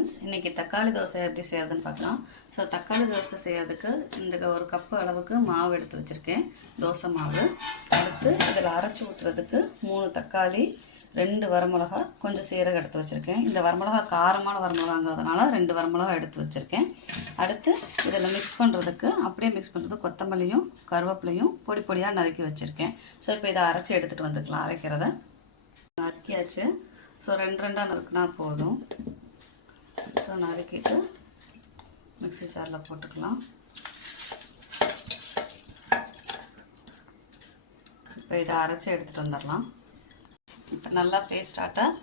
Friends, இன்றைக்கி தக்காளி தோசை எப்படி செய்கிறதுன்னு பார்க்கலாம். ஸோ தக்காளி தோசை செய்கிறதுக்கு இந்த ஒரு கப்பு அளவுக்கு மாவு எடுத்து வச்சுருக்கேன், தோசை மாவு. அடுத்து இதில் அரைச்சி ஊற்றுறதுக்கு 3 தக்காளி, 2 வரமிளகா, கொஞ்சம் சீரகம் எடுத்து வச்சுருக்கேன். இந்த வரமிளகா காரமான வரமிளகாங்கிறதுனால 2 வரமிளகா எடுத்து வச்சுருக்கேன். அடுத்து இதில் மிக்ஸ் பண்ணுறதுக்கு, அப்படியே மிக்ஸ் பண்ணுறதுக்கு கொத்தமல்லியும் கருவேப்பிலையும் பொடி பொடியாக நறுக்கி வச்சுருக்கேன். ஸோ இப்போ இதை அரைச்சி எடுத்துகிட்டு வந்துக்கலாம். அரைக்கிறத நறுக்கியாச்சு. ஸோ 2 நறுக்குனா போதும். ஸோ நறுக்கிட்டு மிக்ஸி ஜாரில் போட்டுக்கலாம். இப்போ இதை அரைச்சி எடுத்துகிட்டு வந்துடலாம். இப்போ நல்லா பேஸ்டாட்டாக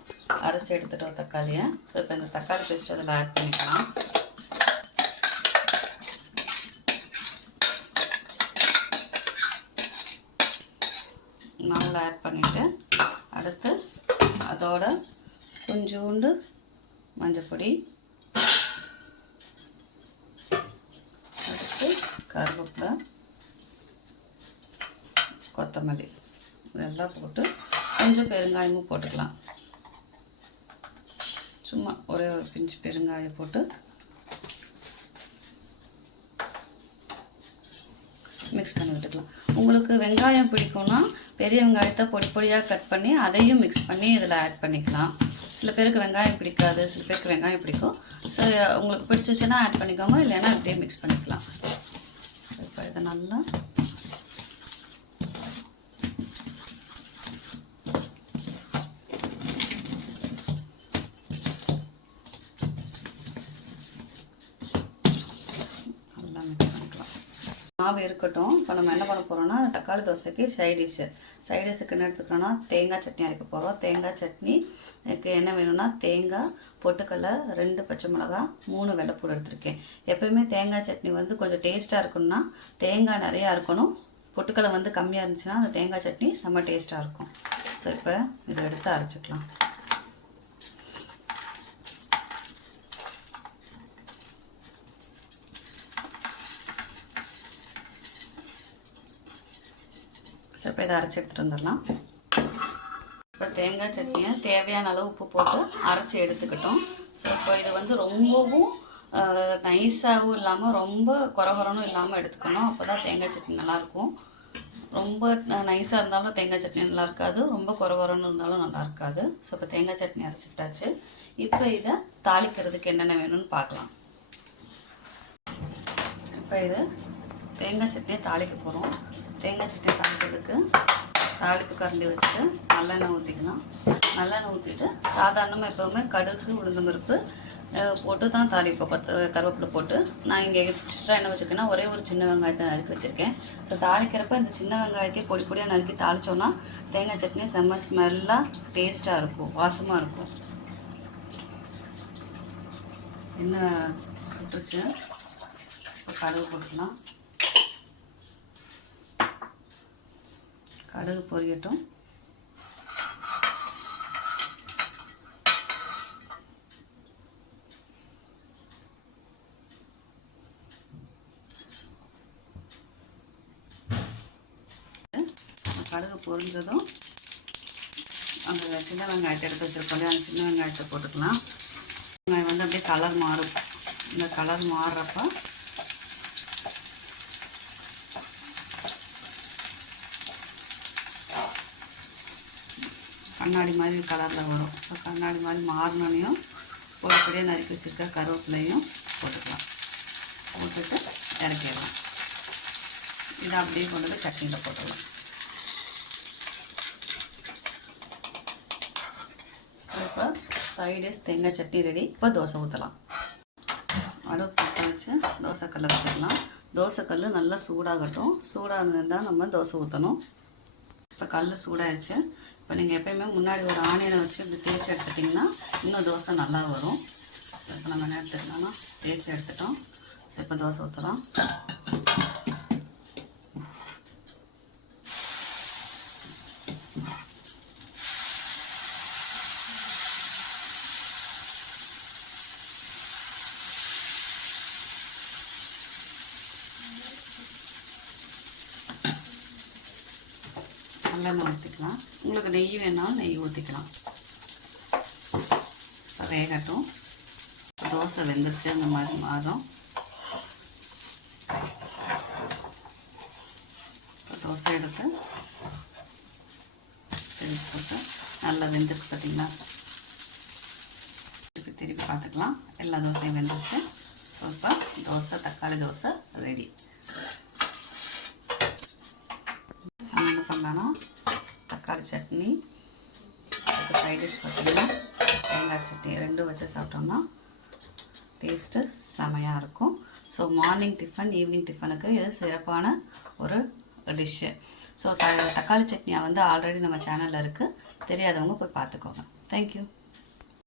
அரைச்சி எடுத்துகிட்டோம் தக்காளியை. ஸோ இப்போ இந்த தக்காளி பேஸ்ட் அதில் ஆட் பண்ணிக்கலாம். மாவில் ஆட் பண்ணிவிட்டு அடுத்து அதோட கொஞ்சோண்டு மஞ்சப்பொடி, அடுத்து கருவேப்பிலை, கொத்தமல்லி இதெல்லாம் போட்டு கொஞ்சம் பெருங்காயமும் போட்டுக்கலாம். சும்மா ஒரே ஒரு பிஞ்சு பெருங்காயம் போட்டு மிக்ஸ் பண்ணி விட்டுக்கலாம். உங்களுக்கு வெங்காயம் பிடிக்கும்னா பெரிய வெங்காயத்தை பொடி பொடியாக கட் பண்ணி அதையும் மிக்ஸ் பண்ணி இதில் ஆட் பண்ணிக்கலாம். சில பேருக்கு வெங்காயம் பிடிக்காது, சில பேருக்கு வெங்காயம் பிடிக்கும். ஸோ உங்களுக்கு பிடிச்சிச்சுன்னா ஆட் பண்ணிக்கோங்க, இல்லைன்னா அப்படியே மிக்ஸ் பண்ணிக்கலாம். இப்போ இதை நல்லா மிக்ஸ் பண்ணிக்கலாம். மாவு இருக்கட்டும். இப்போ நம்ம என்ன பண்ண போகிறோம்னா, தக்காளி தோசைக்கு சைடிஷுக்கு என்ன எடுத்துக்கிறோன்னா தேங்காய் சட்னி அரைக்க போகிறோம். தேங்காய் சட்னிக்கு என்ன வேணும்னா தேங்காய், பொட்டுக்கடலை, 2 பச்சை மிளகா, 3 வெள்ளைப்பூடு எடுத்துருக்கேன். எப்போயுமே தேங்காய் சட்னி கொஞ்சம் டேஸ்ட்டாக இருக்கணும்னா தேங்காய் நிறையா இருக்கணும். பொட்டுக்கடலை கம்மியாக இருந்துச்சுன்னா அந்த தேங்காய் சட்னி செம்ம டேஸ்ட்டாக இருக்கும். ஸோ இப்போ இதை எடுத்து அரைச்சிக்கலாம். ஸோ இப்போ இதை அரைச்சி எடுத்துகிட்டு வந்துடலாம். இப்போ தேங்காய் சட்னியை தேவையான அளவு உப்பு போட்டு அரைச்சி எடுத்துக்கிட்டோம். ஸோ இப்போ இது ரொம்பவும் நைஸாகவும் இல்லாமல் ரொம்ப குறகுறனும் இல்லாமல் எடுத்துக்கணும். அப்போ தான் தேங்காய் சட்னி நல்லாயிருக்கும். ரொம்ப நைஸாக இருந்தாலும் தேங்காய் சட்னி நல்லா இருக்காது, ரொம்ப குறகுறன்னு இருந்தாலும் நல்லா இருக்காது. ஸோ இப்போ தேங்காய் சட்னி அரைச்சிட்டாச்சு. இப்போ இதை தாளிக்கிறதுக்கு என்னென்ன வேணும்னு பார்க்கலாம். இப்போ இது தேங்காய் சட்னியை தாளிக்க போகிறோம். தேங்காய் சட்னி தாளிக்கிறதுக்கு தாளிப்பு கரண்டி வச்சுட்டு நல்லெண்ணெய் ஊற்றிக்கலாம். நல்லெண்ணெய் ஊற்றிட்டு சாதாரணமாக எப்போவுமே கடுகு, உளுந்தம் பருப்பு போட்டு தான் தாளிப்போம். கருவேப்பிலை போட்டு நான் இங்கே எக்ஸ்ட்ரா என்ன வச்சுருக்கேன்னா ஒரே ஒரு சின்ன வெங்காயத்தை நறுக்கி வச்சுருக்கேன். ஸோ தாளிக்கிறப்ப இந்த சின்ன வெங்காயத்தை பொடி பொடியாக நறுக்கி தாளித்தோன்னா தேங்காய் சட்னி செம்ம ஸ்மெல்லாக டேஸ்ட்டாக இருக்கும், வாசமாக இருக்கும். என்ன சுட்டுச்சு. கடுகு போட்டுக்கலாம். கடுகு பொரியட்டும். கடுகு பொரிஞ்சதும் அந்த சின்ன வெங்காயத்தை எடுத்து வச்சுருக்கோம், அந்த சின்ன வெங்காயத்தை போட்டுக்கலாம். வெங்காயம் அப்படியே கலர் மாறும். இந்த கலர் மாறுறப்ப கண்ணாடி மாதிரி கலரில் வரும். ஸோ கண்ணாடி மாதிரி மாறினோனையும் பொடிப்படியாக நறுக்கி வச்சுருக்க கருவேப்பிலையும் போட்டுக்கலாம். போட்டுட்டு இறக்கிடலாம். இதை அப்படியே கொண்டு போய் சட்னியில் போட்டுடலாம். இப்போ சைடிஷ் தேங்காய் சட்னி ரெடி. இப்போ தோசை ஊற்றலாம். அடுப்பு பற்ற வச்சு தோசைக்கல்லை வச்சுக்கலாம். தோசைக்கல் நல்லா சூடாகட்டும். சூடாக இருந்தால் நம்ம தோசை ஊற்றணும். இப்போ கல் சூடாகிடுச்சு. இப்போ நீங்கள் எப்போயுமே முன்னாடி ஒரு ஆனியனை வச்சு இப்படி தேய்ச்சி எடுத்துட்டிங்கன்னா இன்னும் தோசை நல்லா வரும். இப்போ நம்ம என்ன எடுத்துக்கலாம்னா தேய்ச்சி எடுத்துட்டோம். ஸோ இப்போ தோசை ஊற்றலாம். நல்லெண்ணெய் ஊற்றிக்கலாம். உங்களுக்கு நெய் வேணாலும் நெய் ஊற்றிக்கலாம். வேகட்டும். தோசை வெந்துருச்சு அந்த மாதிரி மாறும். தோசை எடுத்து திருப்பி போட்டு நல்லா வெந்துருக்கு பார்த்தீங்களா. திருப்பி பார்த்துக்கலாம். எல்லா தோசையும் வெந்துருச்சு. இப்போ தோசை தக்காளி தோசை ரெடி. என்ன பண்ணலான்னா தக்காளி சட்னி, சைட் டிஷ் பார்த்திங்கன்னா தேங்காய் சட்னி ரெண்டும் வச்சு சாப்பிட்டோம்னா டேஸ்ட்டு செமையாக இருக்கும். ஸோ மார்னிங் டிஃபன், ஈவினிங் டிஃபனுக்கு இது சிறப்பான ஒரு டிஷ்ஷு. ஸோ தக்காளி சட்னியாக வந்து ஆல்ரெடி நம்ம சேனலில் இருக்குது, தெரியாதவங்க போய் பார்த்துக்கோங்க. தேங்க்யூ.